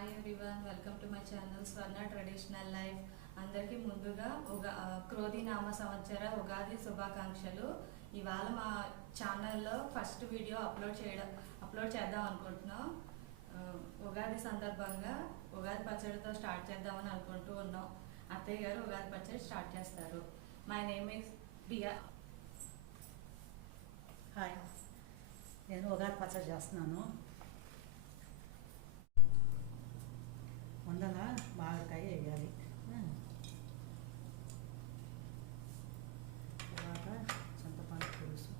Hi everyone welcome to my channel Swarna traditional life అందరికీ ముందుగా ఉగా క్రోధి నామ సంవత్సర ఉగాది శుభాకాంక్షలు. ఇవాళ మా ఛానల్లో ఫస్ట్ వీడియో అప్లోడ్ చేయడం అప్లోడ్ చేద్దాం అనుకుంటున్నాం. ఉగాది సందర్భంగా ఉగాది పచ్చడితో స్టార్ట్ చేద్దామని అనుకుంటూ ఉన్నాం. అత్తయ్య గారు ఉగాది పచ్చడి స్టార్ట్ చేస్తారు. My name is Priya hi నేను ఉగాది పచ్చడి చేస్తున్నాను. ముందల మామిడికాయ వేయాలి. తర్వాత చింతపండు పులుసు.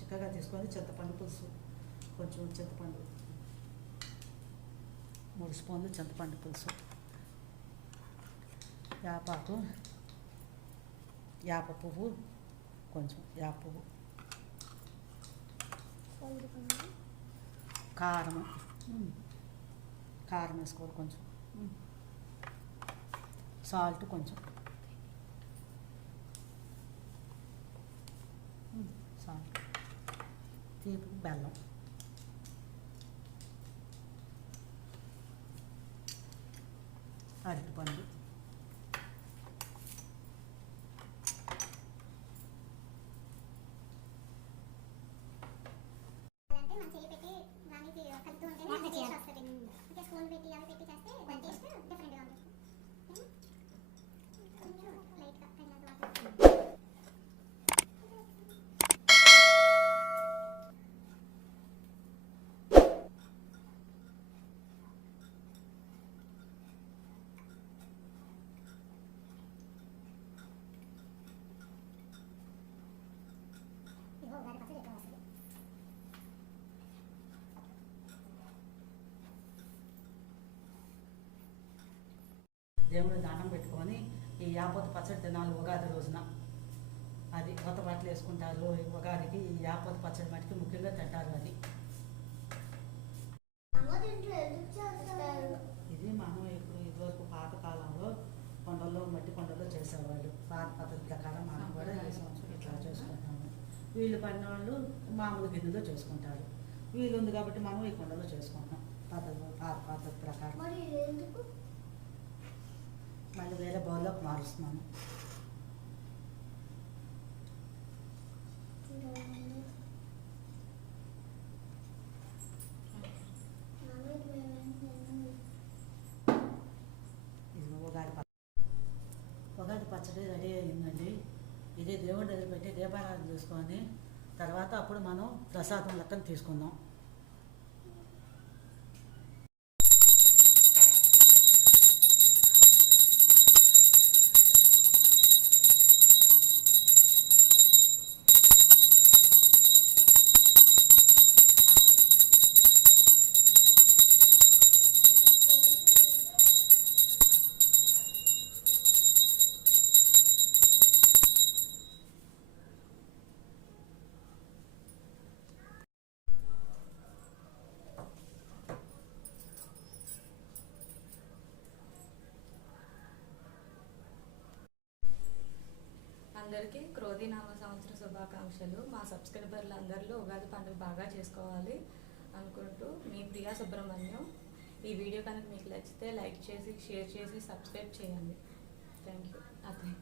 చిక్కగా తీసుకొని చింతపండు పులుసు. కొంచెం చింతపండు. మూడు స్పూన్లు చింతపండు పులుసు. యాపాకు యాప పువ్వు కొంచెం యాప పువ్వు. కారం. కారం వేసుకోవాలి కొంచెం. సాల్ట్ కొంచెం. సాల్ట్. తీపి బెల్లం. అరటిపండు. దేవుడు దానం పెట్టుకొని ఈ యాపత పచ్చడి తినాలి ఉగాది రోజున. అది కొత్త బట్టలు వేసుకుంటారు ఈ ఉగాదికి ఈ యాపత పచ్చడి మటుకు ముఖ్యంగా తింటారు అది. ఇది మనం ఇప్పుడు ఇదివరకు పాత కాలంలో కొండల్లో మట్టి కొండల్లో చేసేవాళ్ళు. పాత పద్ధతి ప్రకారం మనం కూడా ఈ సంవత్సరం ఇట్లా చేసుకుంటాము. వీళ్ళు పడిన వాళ్ళు మామూలు గిన్నెలో చేసుకుంటారు. వీళ్ళు ఉంది కాబట్టి మనం ఈ కొండలో చేసుకుంటాం పద్ధతి పాత పద్ధతి ప్రకారం మరి ఎందుకు మళ్ళీ వేరే బౌల్లోకి మారుస్తున్నాను. ఇది ఉగాది పచ్చడి ఉగాది పచ్చడి రెడీ అయిందండి. ఇది దేవుడి దగ్గర పెట్టి దీపారాధన చేసుకొని తర్వాత అప్పుడు మనం ప్రసాదం లెక్కన తీసుకుందాం. అందరికీ క్రోధి నామ సంవత్సర శుభాకాంక్షలు. మా సబ్స్క్రైబర్లు అందరిలో ఉగాది పండుగ బాగా చేసుకోవాలి అనుకుంటూ మీ ప్రియా సుబ్రహ్మణ్యం. ఈ వీడియో కనుక మీకు నచ్చితే లైక్ చేసి షేర్ చేసి సబ్స్క్రైబ్ చేయండి. థ్యాంక్ యూ అదే